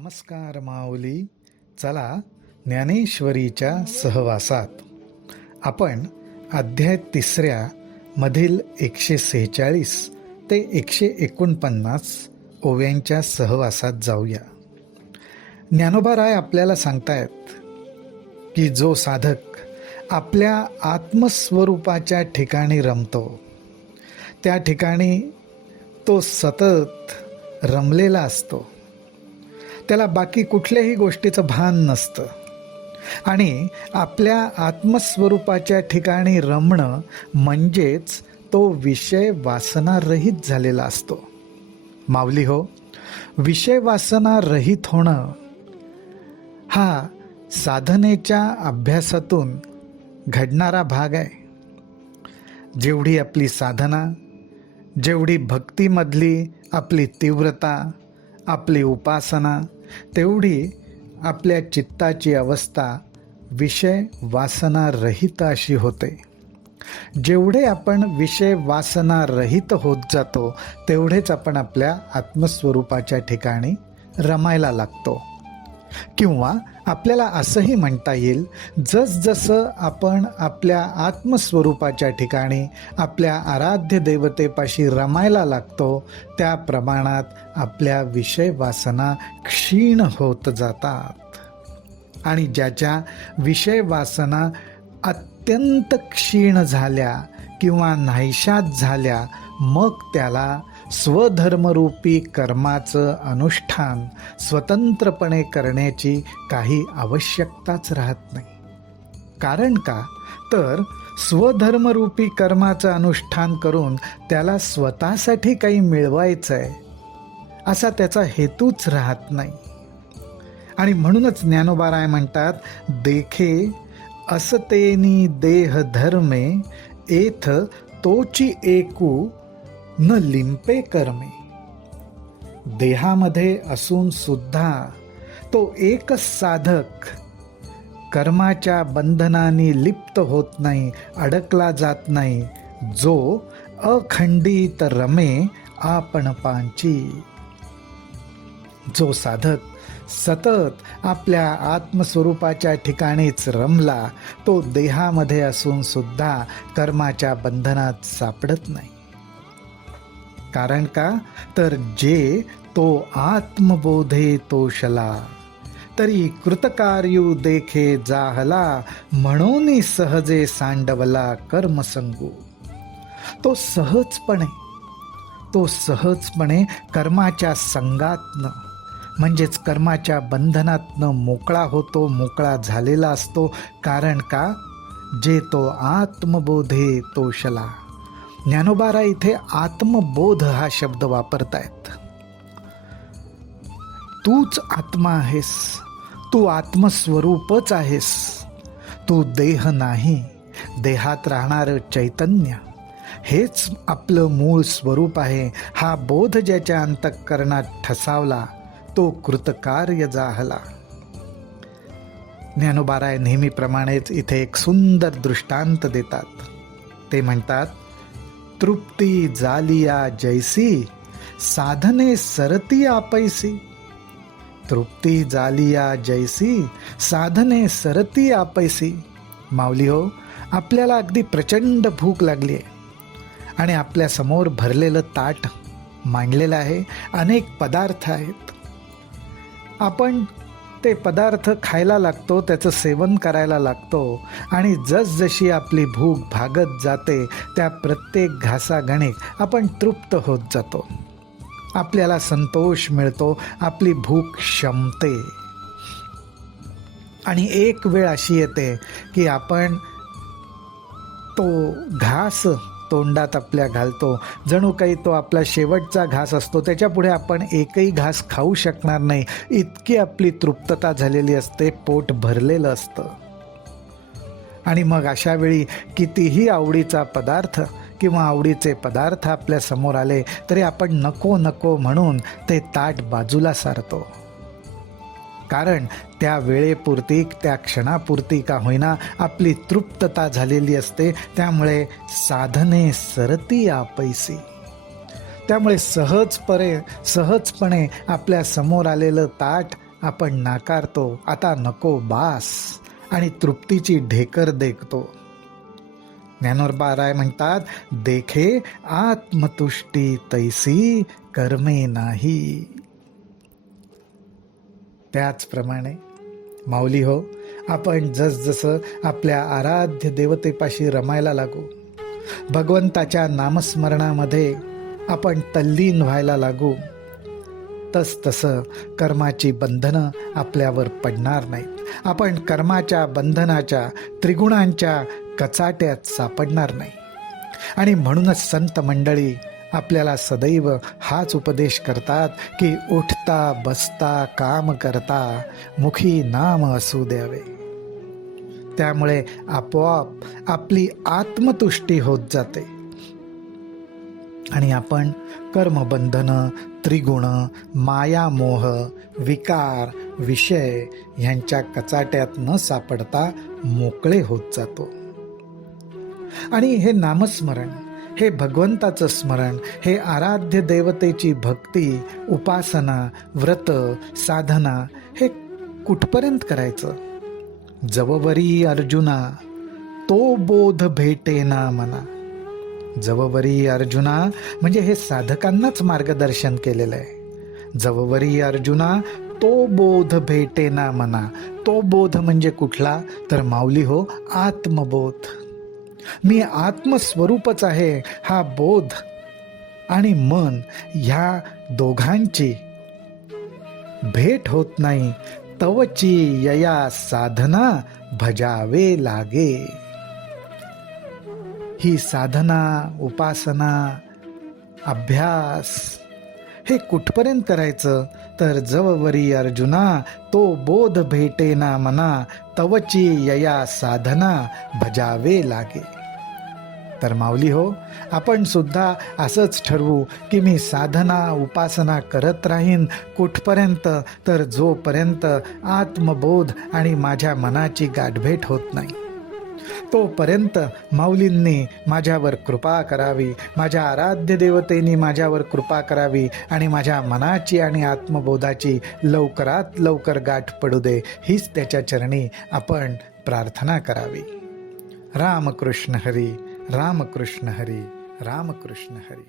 नमस्कार माऊली. चला ज्ञानेश्वरीच्या सहवासात आपण अध्याय 3 मधील 146 ते 149 ओव्यांच्या सहवासात जाऊया. ज्ञानोबाराय आपल्याला सांगतायत की जो साधक आपल्या आत्मस्वरूपाच्या ठिकाणी रमतो, त्या ठिकाणी तो सतत रमलेला असतो. त्याला बाकी कुठल्याही गोष्टीचं भान नसतं आणि आपल्या आत्मस्वरूपाच्या ठिकाणी रमणं म्हणजेच तो विषय वासना रहित झालेला असतो. माऊली हो, विषय वासना रहित होणं हा साधनेच्या अभ्यासातून घडणारा भाग आहे. जेवढी आपली साधना, जेवढी भक्तीमधली आपली तीव्रता, आपली उपासना, तेवढी आपल्या चित्ताची अवस्था विषय वासना रहित अशी होते. जेवढे आपण विषय वासना रहित होत जातो तेवढेच आपण आपल्या आत्मस्वरूपाच्या ठिकाणी रमायला लागतो. किंवा आपल्याला असंही म्हणता येईल, जसजसं आपण आपल्या आत्मस्वरूपाच्या ठिकाणी आपल्या आराध्य देवतेपाशी रमायला लागतो त्या प्रमाणात आपल्या विषय वासना क्षीण होत जातात. आणि ज्याच्या विषय वासना अत्यंत क्षीण झाल्या किंवा नाहीशात झाल्या, मग त्याला स्वधर्मरूपी कर्माचं अनुष्ठान स्वतंत्रपणे करण्याची काही आवश्यकताच राहत नाही. कारण का तर स्वधर्मरूपी कर्माचं अनुष्ठान करून त्याला स्वतःसाठी काही मिळवायचं आहे असा त्याचा हेतूच राहत नाही. आणि म्हणूनच ज्ञानोबाराय म्हणतात, देखे असतेनी देह धर्मे एथ तोची एकू न लिंपे कर्मे. देहामध्ये असून सुद्धा तो एकच साधक कर्माच्या बंधनाने लिप्त होत नाही, अडकला जात नाही, जो अखंडित रमे आपण पांची. जो साधक सतत आपल्या आत्मस्वरूपाच्या ठिकाणीच रमला, तो देहामध्ये असून सुद्धा कर्माच्या बंधनात सापडत नाही. कारण का तर जे तो आत्मबोधे तोषला, तरी कृतकार्यू देखे जाहला, म्हणून सहजे सांडवला कर्मसंगू. तो सहजपणे कर्माच्या संगातनं म्हणजेच कर्माच्या बंधनातनं मोकळा होतो, मोकळा झालेला असतो. कारण का जे तो आत्मबोधे तोषला. ज्ञानोबाराय इथे आत्मबोध हा शब्द वापरतायत. तूच आत्मा आहेस, तू आत्मस्वरूपच आहेस, तू देह नाही. देहात राहणारं चैतन्य हेच आपलं मूळ स्वरूप आहे. हा बोध ज्याच्या अंतःकरणात ठसावला तो कृतकार्य जाहला. ज्ञानोबाराय नेहमीप्रमाणेच इथे एक सुंदर दृष्टांत देतात. ते म्हणतात, तृप्ती जालिया जैसी साधने सरती आपैसी. तृप्ती जालिया जैसी साधने सरती आपैसी. माऊली हो, आपल्याला अगदी प्रचंड भूक लागली आहे आणि आपल्या समोर भरलेलं ताट मांडलेलं आहे, अनेक पदार्थ आहेत. आपण ते पदार्थ खायला लागतो, त्याचं सेवन करायला लागतो आणि जसजशी आपली भूक भागत जाते त्या प्रत्येक घासाघणीत आपण तृप्त होत जातो. आपल्याला संतोष मिळतो, आपली भूक शमते. आणि एक वेळ अशी येते की आपण तो घास तोंडात आपल्या घालतो, जणू काही तो आपला शेवटचा घास असतो. त्याच्यापुढे आपण एकही घास खाऊ शकणार नाही, इतकी आपली तृप्तता झालेली असते, पोट भरलेलं असतं. आणि मग अशा वेळी कितीही आवडीचा पदार्थ किंवा आवडीचे पदार्थ आपल्या समोर आले तरी आपण नको नको म्हणून ते ताट बाजूला सारतो. कारण त्या वेळेपुरती, त्या क्षणापुरती का होईना आपली तृप्तता झालेली असते. त्यामुळे साधने सरती आपैसी. त्यामुळे सहजपणे आपल्या समोर आलेलं ताट आपण नाकारतो, आता नको बास, आणि तृप्तीची ढेकर देखतो. ज्ञानोबा राय म्हणतात, देखे आत्मतुष्टी तैसी कर्मे नाही. त्याचप्रमाणे माऊली हो, आपण जसजसं आपल्या आराध्य देवतेपाशी रमायला लागू, भगवंताच्या नामस्मरणामध्ये आपण तल्लीन व्हायला लागू, तसतसं कर्माची बंधनं आपल्यावर पडणार नाहीत. आपण कर्माच्या बंधनाच्या त्रिगुणांच्या कचाट्यात सापडणार नाही. आणि म्हणूनच संत मंडळी आपल्याला सदैव हाच उपदेश करतात की उठता बसता काम करता मुखी नाम असू द्यावे. त्यामुळे आपोआप आपली आत्मतुष्टी होत जाते आणि आपण कर्मबंधनं, त्रिगुण, मायामोह, विकार, विषय ह्यांच्या कचाट्यात न सापडता मोकळे होत जातो. आणि हे नामस्मरण, हे भगवंताचं स्मरण, हे आराध्य देवतेची भक्ती, उपासना, व्रत, साधना हे कुठपर्यंत करायचं? जववरी अर्जुना तो बोध भेटेना मना. जववरी अर्जुना म्हणजे हे साधकांनाच मार्गदर्शन केलेलं आहे. जववरी अर्जुना तो बोध भेटेना मना. तो बोध म्हणजे कुठला? तर माऊली हो, आत्मबोध. मी आत्मस्वरूपच आहे हा बोध आणि मन ह्या दोघांची भेट होत नाही. तवची यया साधना भजावे लागे. ही साधना, उपासना, अभ्यास हे कुठपर्यंत करायचं? तर जववरी अर्जुना तो बोध भेटेना मना, तवची यया साधना भजावे लागे. तर माऊली हो, आपण सुद्धा असंच ठरवू की मी साधना, उपासना करत राहीन. कुठपर्यंत? तर जोपर्यंत आत्मबोध आणि माझ्या मनाची गाठभेट होत नाही तोपर्यंत माऊलींनी माझ्यावर कृपा करावी, माझ्या आराध्य देवतेनी माझ्यावर कृपा करावी आणि माझ्या मनाची आणि आत्मबोधाची लवकरात लवकर गाठ पडू दे, हीच त्याच्या चरणी आपण प्रार्थना करावी. रामकृष्ण हरी, रामकृष्ण हरी, रामकृष्ण हरी.